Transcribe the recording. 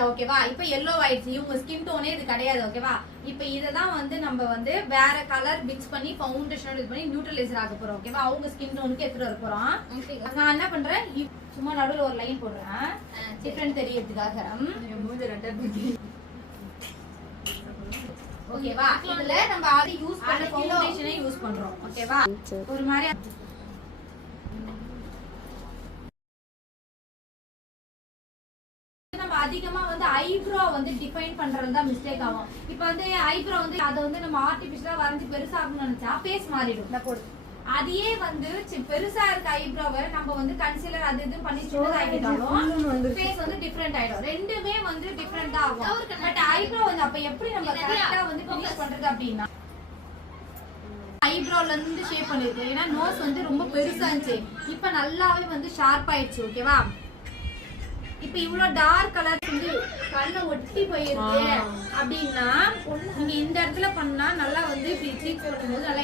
ஓகேவா? இப்ப yellow ஆயிடுச்சு. இவங்க ஸ்கின் டோனே இது கிடையாது. ஓகேவா? இப்ப இததான் வந்து நம்ம வந்து வேற கலர் மிக்ஸ் பண்ணி ஃபவுண்டேஷனோட இது பண்ணி நியூட்ரலைசர் ஆக போறோம். ஓகேவா? அவங்க ஸ்கின் டோனுக்கு எடுத்துட்டு வர போறோம். நான் என்ன பண்றேன், சும்மா நடுவுல ஒரு லைன் போடுறேன், டிஃபரண்ட் தெரியறதுக்காக. ஓகேவா? இதுல நம்ம ஆல்ரெடி யூஸ் பண்ண ஃபவுண்டேஷனை யூஸ் பண்றோம். ஓகேவா? ஒரு மாதிரி அதிகமா வந்து ஐப்ரோ வந்து டிஃபைன் பண்றது தான் மிஸ்டேக் ஆகும். இப்போ வந்து ஐப்ரோ வந்து அதை வந்து நம்ம ஆர்டிபிஷியலா வரைஞ்சு பெருசாகணும்னு நினைச்சா ஃபேஸ் மாறிடும். அதையே வந்து பெருசா இருக்க ஐப்ரோவை நம்ம வந்து கன்சீலர் அது இது பண்ணி சின்னதா ஆகிட்டாலும் ஃபேஸ் வந்து டிஃபரெண்ட் ஆயிடும். ரெண்டுமே வந்து டிஃபரெண்டா ஆகும். பட் ஐப்ரோ வந்து அப்ப எப்படி நம்ம கரெக்டா வந்து ஃபினிஷ் பண்றது அப்படின்னா ஐப்ரோல இருந்து ஷேப் பண்ணிருக்கோம். ஏன்னா நோஸ் வந்து ரொம்ப பெருசா இருந்துச்சு, இப்ப நல்லாவே வந்து ஷார்ப் ஆயிடுச்சு. ஓகேவா? இப்ப இவ்வளவு டார்க் கலர் வந்து கண்ணை ஒட்டி போயிருக்கு அப்படின்னா நீங்க இந்த இடத்துல பண்ணா நல்லா வந்து சீக்ஸ் பண்ணும்போது நல்லா